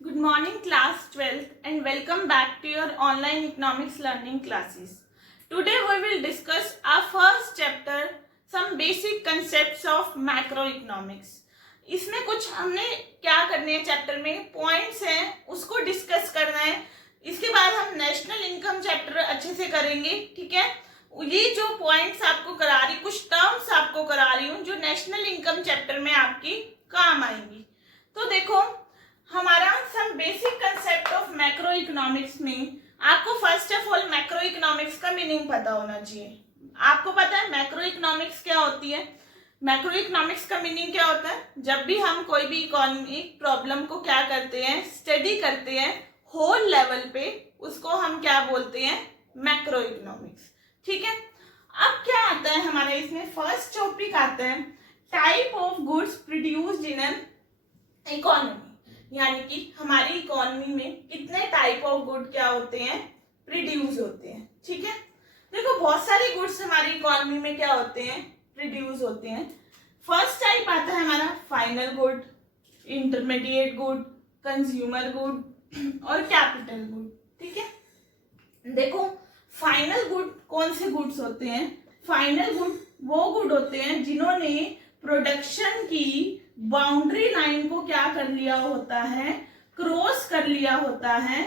Good morning, class 12th, and welcome back to your online economics learning classes. Today we will discuss our first chapter, some basic concepts of macroeconomics. इसमें कुछ हमने क्या करने हैं chapter में points हैं उसको डिस्कस करना है. इसके बाद हम नेशनल इनकम चैप्टर अच्छे से करेंगे. ठीक है, ये जो पॉइंट्स आपको करा रही, कुछ टर्म्स आपको करा रही हूँ जो नेशनल इनकम चैप्टर में आपकी काम आएंगी. तो देखो, हमारा some basic concept of macro economics में आपको first of all macro economics का मीनिंग पता होना चाहिए. आपको पता है मैक्रो इकोनॉमिक्स क्या होती है? मैक्रो इकोनॉमिक्स का मीनिंग क्या होता है? जब भी हम कोई भी इकोनॉमिक प्रॉब्लम को क्या करते हैं, स्टडी करते हैं होल लेवल पे, उसको हम क्या बोलते हैं? Macro economics. ठीक है, अब क्या आता है हमारे इसमें फर्स्ट टॉपिक आता है type of goods produced in an economy. यानी कि हमारी इकोनॉमी में कितने टाइप ऑफ गुड क्या होते हैं? प्रोड्यूस होते हैं. ठीक है, देखो बहुत सारे गुड्स हमारी इकोनॉमी में क्या होते हैं? प्रोड्यूस होते हैं. फर्स्ट टाइप आता है हमारा final good, intermediate good, consumer good और कैपिटल गुड. ठीक है, देखो फाइनल गुड कौन से गुड्स होते हैं? फाइनल गुड वो गुड होते हैं जिन्होंने प्रोडक्शन की बाउंड्री लाइन को क्या कर लिया होता है? क्रॉस कर लिया होता है.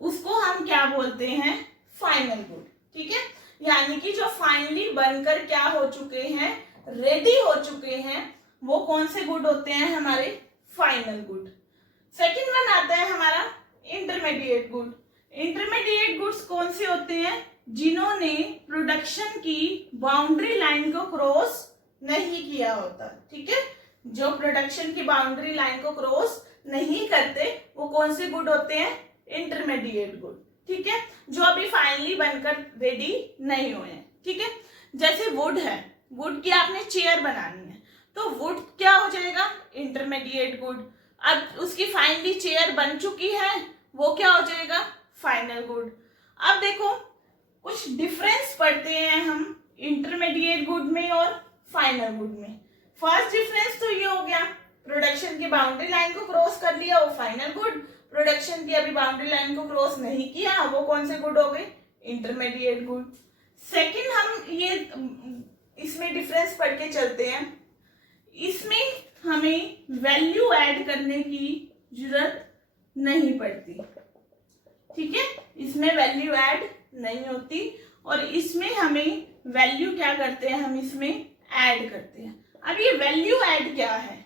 उसको हम क्या बोलते हैं? Final good. ठीक है, यानी कि जो फाइनली बनकर क्या हो चुके हैं? रेडी हो चुके हैं. वो कौन से गुड होते हैं? हमारे फाइनल गुड. सेकंड वन आता है हमारा इंटरमीडिएट गुड. इंटरमीडिएट गुड्स कौन से होते हैं? जिन्होंने प्रोडक्शन की बाउंड्री लाइन को क्रॉस नहीं किया होता. ठीक है, जो प्रोडक्शन की बाउंड्री लाइन को क्रॉस नहीं करते वो कौन से गुड होते हैं? Intermediate good. ठीक है, जो अभी फाइनली बनकर रेडी नहीं हुए हैं. ठीक है, जैसे वुड है, वुड की आपने चेयर बनानी है तो वुड क्या हो जाएगा? Intermediate good. अब उसकी फाइनली चेयर बन चुकी है, वो क्या हो जाएगा? Final good. अब देखो कुछ डिफरेंस पढ़ते हैं हम इंटरमीडिएट गुड में और फाइनल गुड में. फर्स्ट डिफरेंस तो ये हो गया, प्रोडक्शन की बाउंड्री लाइन को क्रॉस कर लिया वो फाइनल गुड, प्रोडक्शन की अभी बाउंड्री लाइन को क्रॉस नहीं किया वो कौन से गुड हो गए? Intermediate good. सेकंड हम ये इसमें डिफरेंस पढ़ के चलते हैं. इसमें हमें वैल्यू ऐड करने की जरूरत नहीं पड़ती. ठीक है, इसमें वैल्यू ऐड नहीं होती और इसमें हमें वैल्यू क्या करते हैं? हम इसमें ऐड करते हैं. अब ये वैल्यू ऐड क्या है?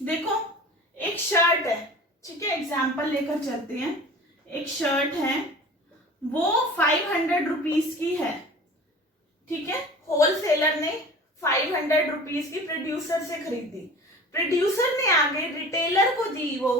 देखो एक शर्ट है. ठीक है, एग्जाम्पल लेकर चलते हैं. एक शर्ट है वो 500 रुपीज की है. ठीक है, होलसेलर ने 500 रुपीज की प्रोड्यूसर से खरीदी. प्रोड्यूसर ने आगे रिटेलर को दी वो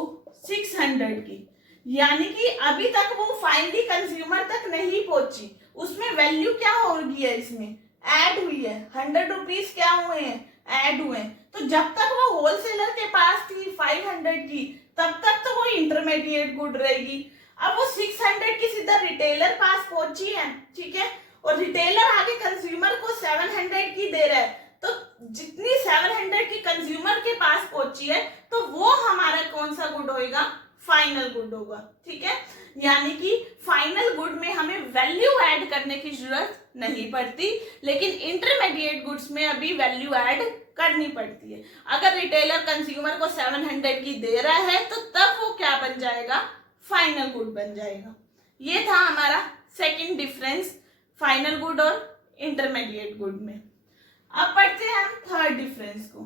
600 की. यानी कि अभी तक वो फाइनली कंज्यूमर तक नहीं पहुंची. उसमें वैल्यू क्या हो गई है? इसमें ऐड हुई है. 100 रुपीज क्या हुए हैं? ऐड हुए. तो जब तक वो होलसेलर के पास थी 500 की तब तक तो वो इंटरमीडिएट गुड रहेगी. अब वो 600 की सीधा रिटेलर पास पहुंची है. ठीक है, और रिटेलर आगे कंज्यूमर को 700 की दे रहा है. तो जितनी 700 की कंज्यूमर के पास पहुंची है तो वो हमारा कौन सा गुड होगा? फाइनल गुड होगा. ठीक है, यानी कि फाइनल गुड में हमें वैल्यू ऐड करने की जरूरत नहीं पड़ती, लेकिन इंटरमीडिएट गुड्स में अभी वैल्यू ऐड करनी पड़ती है. अगर रिटेलर कंज्यूमर को 700 की दे रहा है तो तब वो क्या बन जाएगा? फाइनल गुड बन जाएगा. ये था हमारा सेकंड डिफरेंस फाइनल गुड और इंटरमीडिएट गुड में. अब पढ़ते हैं हम थर्ड डिफरेंस को.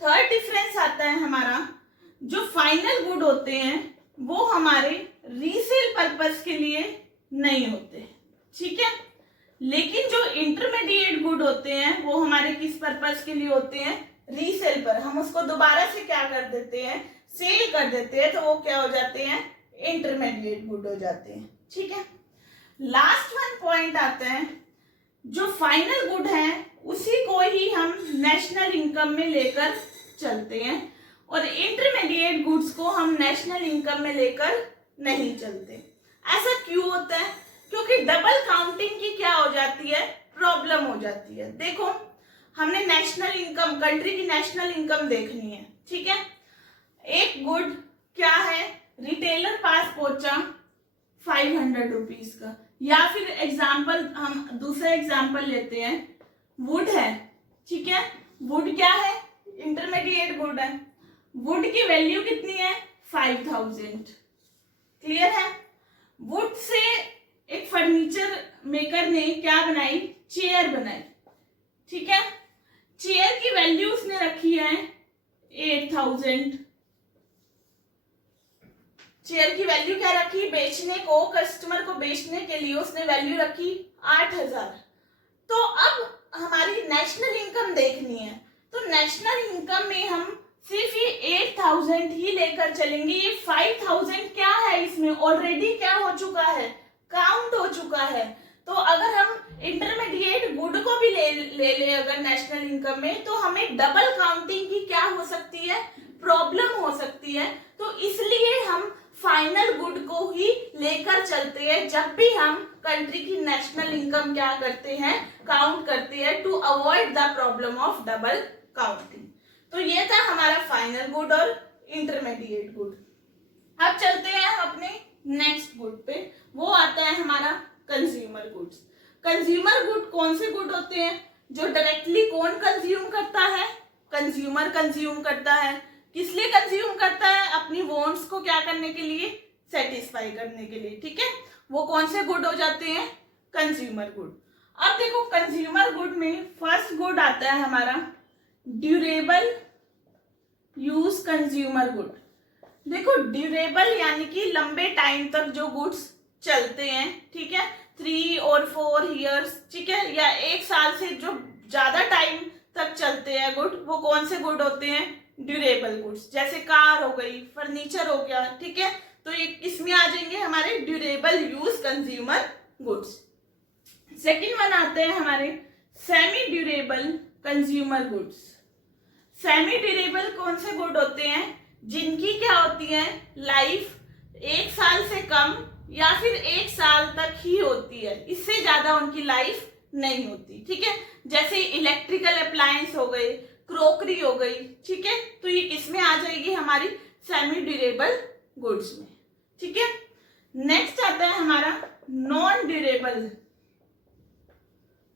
थर्ड डिफरेंस आता है हमारा, जो फाइनल गुड होते हैं वो हमारे रीसेल पर्पस के लिए नहीं होते. ठीक है, लेकिन जो इंटरमीडिएट गुड होते हैं वो हमारे किस पर्पस के लिए होते हैं? रीसेल पर. हम उसको दोबारा से क्या कर देते हैं? सेल कर देते हैं, तो वो क्या हो जाते हैं? इंटरमीडिएट गुड हो जाते हैं. ठीक है, लास्ट वन पॉइंट आता है, जो फाइनल गुड है उसी को ही हम नेशनल इनकम में लेकर चलते हैं और इंटरमीडिएट गुड्स को हम नेशनल इनकम में लेकर नहीं चलते. ऐसा क्यों होता है? क्योंकि डबल काउंटिंग की क्या हो जाती है? प्रॉब्लम हो जाती है. देखो हमने नेशनल इनकम, कंट्री की नेशनल इनकम देखनी है. ठीक है, एक गुड क्या है? पहुंचा 500 रुपीज का। या फिर एग्जाम्पल, हम दूसरा एग्जाम्पल लेते हैं, वुड है, ठीक है, वुड क्या है, इंटरमीडिएट वुड है, वुड की वैल्यू कितनी है 5000, क्लियर है। वुड से एक फर्नीचर मेकर ने क्या बनाई, चेयर बनाई, ठीक है, चेयर की वैल्यू उसने रखी है 8000, चेयर की वैल्यू क्या रखी, बेचने को, कस्टमर को बेचने के लिए उसने वैल्यू रखी 8000। तो अब हमारी नेशनल इनकम देखनी है, तो नेशनल इनकम में हम सिर्फ ये 8000 ही लेकर चलेंगे। ये 5000 क्या है, इसमें ऑलरेडी क्या हो चुका है, काउंट हो चुका है। तो अगर हम इंटरमीडिएट गुड को भी ले अगर नेशनल इनकम में, तो हमें डबल काउंटिंग की क्या हो सकती है, प्रॉब्लम हो सकती है। तो इसलिए हम फाइनल गुड को ही लेकर चलते हैं जब भी हम कंट्री की नेशनल इनकम क्या करते हैं, काउंट करते हैं, to avoid the problem of double counting. तो ये था हमारा फाइनल गुड और इंटरमीडिएट गुड। अब चलते हैं अपने नेक्स्ट गुड पे, वो आता है हमारा कंज्यूमर गुड्स। कंज्यूमर गुड कौन से गुड होते हैं, जो डायरेक्टली कौन कंज्यूम करता है, कंज्यूमर कंज्यूम करता है। किस लिए कंज्यूम करता है, अपनी वांट्स को क्या करने के लिए, सेटिस्फाई करने के लिए, ठीक है। वो कौन से गुड हो जाते हैं, कंज्यूमर गुड। अब देखो कंज्यूमर गुड में फर्स्ट गुड आता है हमारा ड्यूरेबल यूज कंज्यूमर गुड। देखो ड्यूरेबल यानी कि लंबे टाइम तक जो गुड्स चलते हैं, ठीक है, 3 और 4 ईयर्स, ठीक है, या 1 साल से जो ज्यादा टाइम तक चलते हैं गुड, वो कौन से गुड होते हैं, ड्यूरेबल गुड्स। जैसे कार हो गई, फर्नीचर हो गया, ठीक है, तो ये किसमें आ जाएंगे, हमारे durable use consumer goods. Second one आते हैं हमारे semi durable consumer goods. Semi durable कौन से गुड होते हैं, जिनकी क्या होती है, लाइफ 1 साल से कम या फिर 1 साल तक ही होती है, इससे ज्यादा उनकी लाइफ नहीं होती, ठीक है। जैसे इलेक्ट्रिकल अप्लायंस हो गए, क्रोकरी हो गई, ठीक है, तो ये किसमें आ जाएगी, हमारी सेमी ड्यूरेबल गुड्स में, ठीक है। नेक्स्ट आता है हमारा non durable.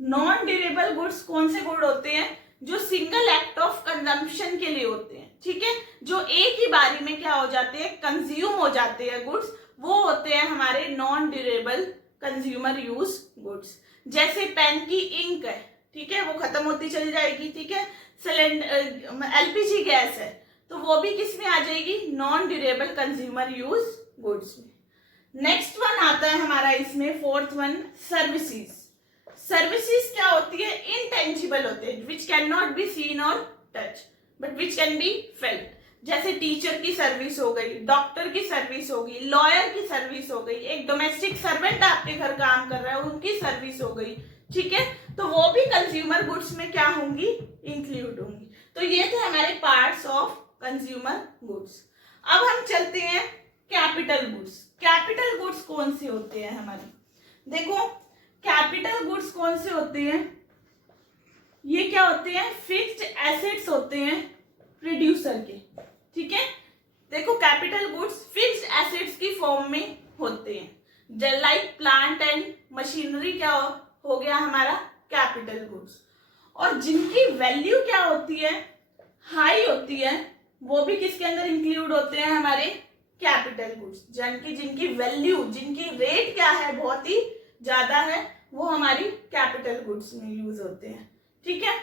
Non durable goods कौन से गुड होते हैं, जो सिंगल एक्ट ऑफ कंजम्पशन के लिए होते हैं, ठीक है, जो एक ही बारी में क्या हो जाते हैं, कंज्यूम हो जाते हैं गुड्स, वो होते हैं हमारे non durable consumer use goods. जैसे पेन की इंक है, ठीक है, वो खत्म होती चली जाएगी, ठीक है, सिलेंडर एलपीजी गैस है, तो वो भी किस में आ जाएगी, non durable consumer use goods में। नेक्स्ट वन आता है हमारा इसमें फोर्थ वन सर्विसेज। सर्विसेज क्या होती है, इनटेंजिबल होते हैं, which can not be seen और touch but which can be felt. जैसे टीचर की सर्विस हो गई, डॉक्टर की सर्विस होगी, लॉयर की सर्विस हो गई, एक डोमेस्टिक सर्वेंट आपके घर काम कर रहा है उनकी सर्विस हो गई, ठीक है, तो वो भी कंज्यूमर गुड्स में क्या होंगी, इंक्लूड होंगी। तो ये थे हमारे पार्ट्स ऑफ कंज्यूमर गुड्स। अब हम चलते हैं कैपिटल गुड्स। कैपिटल गुड्स कौन से होते हैं हमारे, देखो कैपिटल गुड्स कौन से होते हैं, ये क्या होते हैं, फिक्स्ड एसेट्स होते हैं प्रोड्यूसर के, ठीक है। देखो कैपिटल गुड्स फिक्स्ड एसेट्स की फॉर्म में होते हैं, लाइक प्लांट एंड मशीनरी क्या हो गया हमारा कैपिटल गुड्स। और जिनकी वैल्यू क्या होती है, हाई होती है, वो भी किसके अंदर इंक्लूड होते हैं, हमारे कैपिटल गुड्स। जिनकी वैल्यू, जिनकी रेट क्या है, बहुत ही ज्यादा है, वो हमारी कैपिटल गुड्स में यूज होते हैं, ठीक है।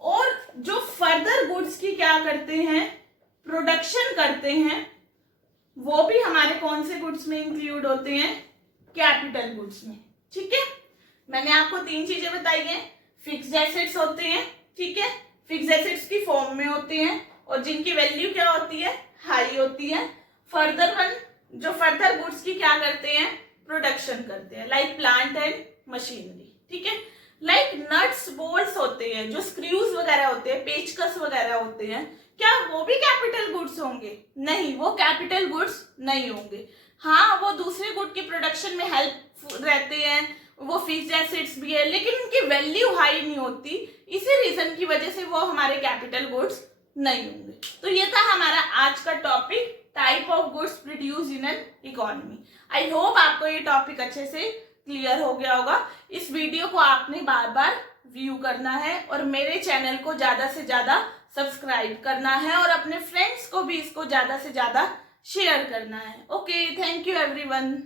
और जो फर्दर गुड्स की क्या करते हैं, प्रोडक्शन करते हैं, वो भी हमारे कौन से गुड्स में इंक्लूड होते हैं, कैपिटल गुड्स में, ठीक है। मैंने आपको 3 चीजें बताई हैं, फिक्स्ड एसेट्स होते हैं, ठीक है, फिक्स्ड एसेट्स की फॉर्म में होते हैं और जिनकी वैल्यू क्या होती है, हाई होती है। फर्दर वन, जो फर्दर गुड्स की क्या करते हैं, प्रोडक्शन करते हैं, लाइक प्लांट एंड मशीनरी, ठीक है। लाइक नट्स बोल्ट्स होते हैं, जो स्क्रूज वगैरह होते हैं, पेचकस वगैरह होते हैं, क्या वो भी कैपिटल गुड्स होंगे, नहीं, वो कैपिटल गुड्स नहीं होंगे। हाँ, वो दूसरे गुड की प्रोडक्शन में हेल्प रहते हैं, वो फिक्स्ड एसेट्स भी है, लेकिन उनकी वैल्यू हाई नहीं होती, इसी रीजन की वजह से वो हमारे कैपिटल गुड्स नहीं होंगे। तो ये था हमारा आज का topic, type of goods expected use in an economy. I hope आपको ये टॉपिक अच्छे से क्लियर हो गया होगा। इस वीडियो को आपने बार बार व्यू करना है और मेरे चैनल को ज़्यादा से ज़्यादा सब्सक्राइब करना है और अपने फ्रेंड्स को भी इसको ज़्यादा से ज़्यादा शेयर करना है। Okay, thank you everyone.